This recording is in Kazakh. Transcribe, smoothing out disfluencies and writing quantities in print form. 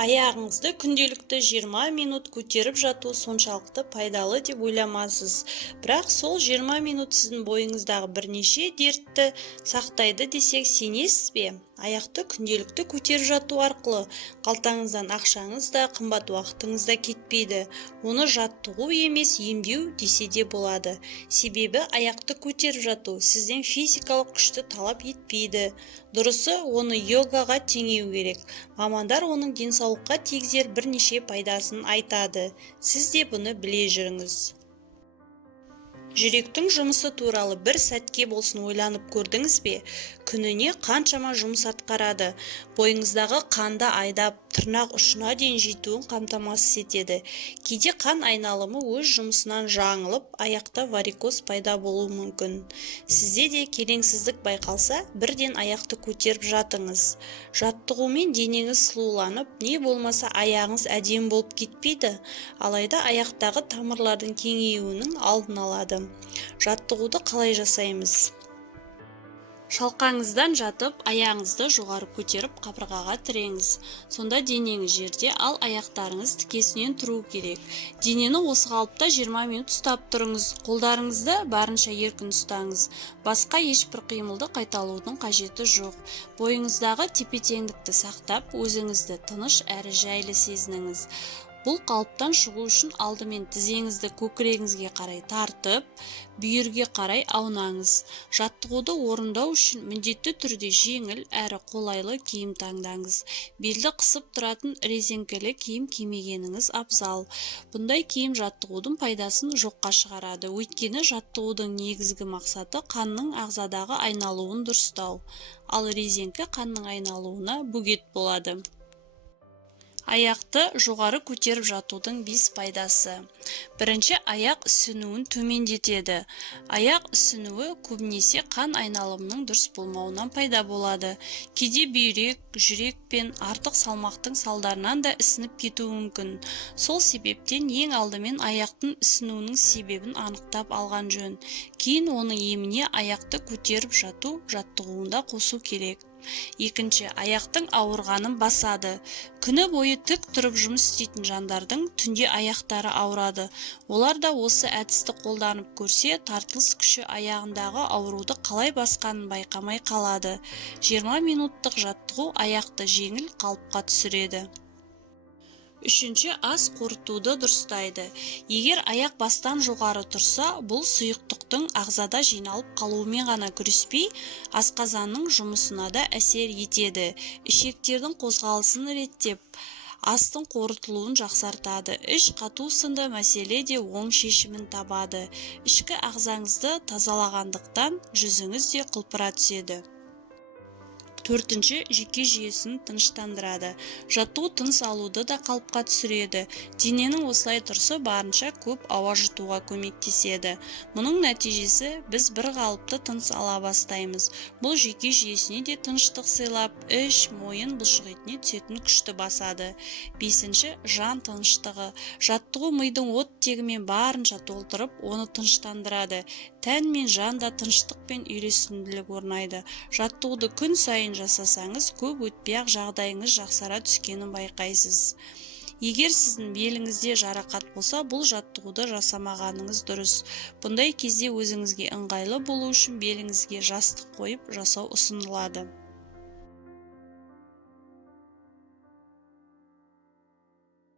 Аяғыңызды күнделікті 20 минут көтеріп жату соншалықты пайдалы деп ойламасыз. Бірақ сол 20 минут сіздің бойыңыздағы бірнеше дертті сақтайды десек сенесіз бе? Аяқты күнделікті көтеріп жату арқылы қалтаңыздан ақшаңыз да, қымбат уақытыңыз да кетпейді. Оны жаттығу емес, емдеу десе де болады. Себебі аяқты көтеріп жату сізден физикалық күшті талап етпейді. Дұрысы, оны йогаға теңеу керек. Мамандар оның денсаулыққа тигізер бірнеше пайдасын айтады. Сіз де бұны біле жүріңіз. Жүректің жұмысы туралы бір сәтке болсын ойланып көрдіңіз бе? Күніне қаншама жұмыс атқарады. Бойыңыздағы қанды айдап, тырнақ ұшына дейін жетуін қамтамасыз етеді. Кейде қан айналымы өз жұмысынан жаңылып, аяқта варикоз пайда болуы мүмкін. Сізде де келеңсіздік байқалса, бірден аяқты көтеріп жатыңыз. Жаттығумен денеңіз сұлуланып, не болмаса аяғыңыз әдемі болып кетпейді, алайда аяқтағы тамырлардың кеңеюінің алдын алады. Жаттығуды қалай жасаймыз? Шалқаңыздан жатып, аяғыңызды жоғары көтеріп қабырғаға тіреңіз. Сонда денеңіз жерде, ал аяқтарыңыз тікесінен тұру керек. Денені осы қалыпта 20 минут ұстап тұрыңыз. Қолдарыңызды барынша еркін ұстаңыз. Басқа ешбір қимылды қайталаудың қажеті жоқ. Бойыңыздағы тепе-теңдікті сақтап, өзіңізді тыныш әрі жайлы сезініңіз. Бұл қалыптан шығу үшін алдымен тізеңізді көкірегіңізге қарай тартып, бүйірге қарай аунаңыз. Жаттығуды орындау үшін міндетті түрде жеңіл әрі қолайлы киім таңдаңыз. Белді қысып тұратын резеңкелі киім кимегеніңіз абзал. Бұндай киім жаттығудың пайдасын жоққа шығарады. Өйткені жаттығудың негізгі мақсаты қанның ағзадағы айналуын дұрыстау, ал резеңке қанның айналуына бөгет болады. Аяқты жоғары көтеріп жатудың 5 пайдасы. Бірінші, аяқ ісінуін төмендетеді. Аяқ ісінуі көбінесе қан айналымының дұрыс болмауынан пайда болады. Кейде бүйрек, жүрек пен артық салмақтың салдарынан да ісініп кетуі мүмкін. Сол себептен ең алдымен аяқтың ісінуінің себебін анықтап алған жөн. Кейін оның еміне аяқты көтеріп жату жаттығуында қосу керек. Екінші, аяқтың ауырғанын басады. Күні бойы тік тұрып жұмыс істейтін жандардың түнде аяқтары ауырады. Олар да осы әдісті қолданып көрсе, тартылыс күші аяғындағы ауруды қалай басқанын байқамай қалады. 20 минуттық жаттығу аяқты жеңіл қалыпқа түсіреді. Үшінші, ас қорытуды дұрыстайды. Егер аяқ бастан жоғары тұрса, бұл сұйықтықтың ағзада жиналып қалуымен ғана күреспей, асқазанның жұмысына да әсер етеді. Ішектердің қозғалысын реттеп, астың қорытылуын жақсартады. Іш қату сынды мәселе де оң шешімін табады. Ішкі ағзаңызды тазалағандықтан жүзіңіз де құлпыра түседі. Төртінші, жүйке жүйесін тыныштандырады. Жаттығу тыныс алуды да қалыпқа түсіреді. Дененің осылай тұрысы барынша көп ауа жұтуға көмектеседі. Мұның нәтижесі біз бір қалыпты тыныс ала бастаймыз. Бұл жүйке жүйесіне де тыныштық сыйлап, іш, мойын бұлшықетіне түсетін күшті басады. Бесінші, жан тыныштығы. Жаттығу мидың оттегімен барынша толтырып, оны тыныштандырады. Тән мен жан да тыныштық пен үйлесімділік орнайды. Жаттығуды күн сайын жасасаңыз, көп өтпей-ақ жағдайыңыз жақсара түскенін байқайсыз. Егер сіздің беліңізде жарақат болса, бұл жаттығуды жасамағаныңыз дұрыс. Бұндай кезде өзіңізге ыңғайлы болу үшін беліңізге жастық қойып жасау ұсынылады.